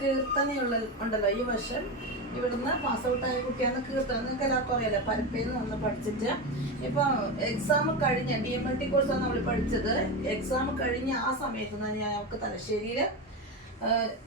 കീർത്തനയുള്ള ഉണ്ടല്ലോ ഈ വർഷം. ഇവിടുന്ന് പാസ് ഔട്ടായ കുട്ടിയാണ് കീർത്തന. നിങ്ങൾക്ക് എല്ലാവർക്കും അറിയാലോ പരപ്പയിൽ നിന്ന് വന്ന് പഠിച്ചിട്ട്. ഇപ്പൊ എക്സാം കഴിഞ്ഞ ഡി എം എൽ ടി കോഴ്സാണ് നമ്മൾ പഠിച്ചത്. എക്സാം കഴിഞ്ഞ ആ സമയത്ത് തന്നെ ഞാൻ അവൾക്ക് തലശ്ശേരിയിൽ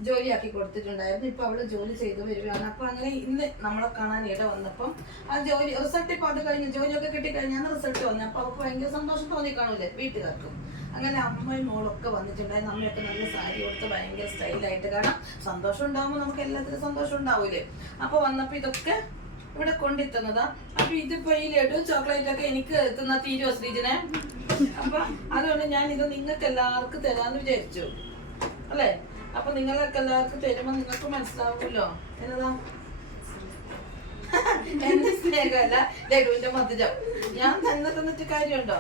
ജോലിയാക്കി കൊടുത്തിട്ടുണ്ടായിരുന്നു. ഇപ്പൊ അവൾ ജോലി ചെയ്ത് വരികയാണ് അപ്പൊ അങ്ങനെ ഇന്ന് നമ്മളെ കാണാൻ ഇട വന്നപ്പം ആ ജോലി റിസൾട്ട് ഇപ്പൊ അത് കഴിഞ്ഞ് ജോലിയൊക്കെ കിട്ടിക്കഴിഞ്ഞാൽ റിസൾട്ട് വന്നു അപ്പൊ അവൾക്ക് ഭയങ്കര സന്തോഷം തോന്നി കാണൂലേ വീട്ടുകാർക്കും. അങ്ങനെ അമ്മയും മോളൊക്കെ വന്നിട്ടുണ്ടായിരുന്നു അമ്മയൊക്കെ നല്ല സാരി കൊടുത്ത് ഭയങ്കര സ്റ്റൈലായിട്ട് കാരണം സന്തോഷം ഉണ്ടാകുമ്പോൾ നമുക്ക് എല്ലാത്തിനും സന്തോഷം ഉണ്ടാവൂലേ അപ്പൊ വന്നപ്പോ ഇതൊക്കെ ഇവിടെ കൊണ്ടെത്തുന്നതാ. അപ്പൊ ഇതിപ്പോ ഈ ലഡു ചോക്ലേറ്റ് ഒക്കെ എനിക്ക് എത്തുന്ന തീരുവോ ശ്രീജനെ? അപ്പൊ അതുകൊണ്ട് ഞാൻ ഇത് നിങ്ങൾക്ക് എല്ലാവർക്കും തരാന്ന് വിചാരിച്ചു. അല്ലേ? അപ്പൊ നിങ്ങളൊക്കെ എല്ലാവർക്കും തരുമ്പോ നിങ്ങൾക്ക് മനസ്സിലാവൂല്ലോ എന്നതാ? എന്റെ സ്നേഹമല്ല. ലഡുവിന്റെ മധുരം. ഞാൻ തന്നെ തന്നിട്ട് കാര്യമുണ്ടോ?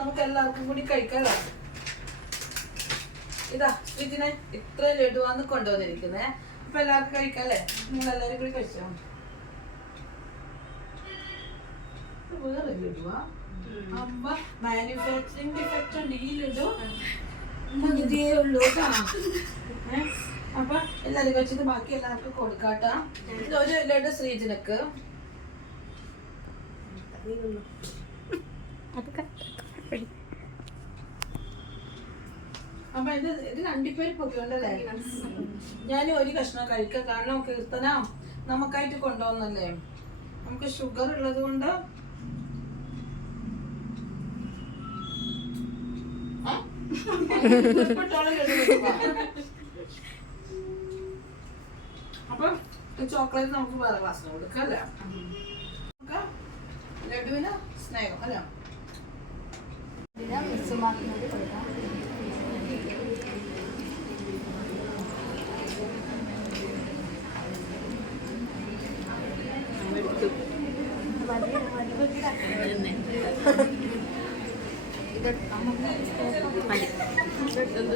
നമുക്ക് എല്ലാവർക്കും കൂടി കഴിക്കാലോ? ഇതാ ഇതിനെ ഇത്ര ലഡുവാന്ന് കൊണ്ടുവന്നിരിക്കുന്നേ. അപ്പൊ എല്ലാവർക്കും കഴിക്കാല്ലേ? നിങ്ങൾ എല്ലാവരും കൂടി കഴിച്ചോ? വേറെ ലഡുവാ. അമ്മ മാനുഫാക്ചറിംഗ് ഡിഫക്റ്റ് ഉണ്ട്. ഈ ലഡു അപ്പൊ എല്ലാരും കഴിച്ചിട്ട് ബാക്കി എല്ലാവർക്കും കൊടുക്കാട്ടാ. ഒരു ലഡു ശ്രീജനക്ക്. അപ്പൊ ഇത് ഇത് രണ്ടിപ്പേര് പൊക്കിയുണ്ടല്ലേ ഞാൻ ഒരു കഷ്ണം കഴിക്കാം. കാരണം കീർത്തന നമുക്കായിട്ട് കൊണ്ടുവന്നല്ലേ നമുക്ക് ഷുഗർ ഉള്ളത് കൊണ്ട്. അപ്പം ചോക്ലേറ്റ് നമുക്ക് വേറെ ക്ലാസ്സിന് കൊടുക്കാം അല്ലേ? നമുക്ക് ലഡുവിന് സ്നേഹം അല്ല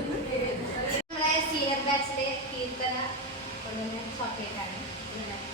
നമ്മളെ സീനിയർ ബാച്ചിലെ കീർത്തന ഒന്ന് ഇതിന്. ഉം,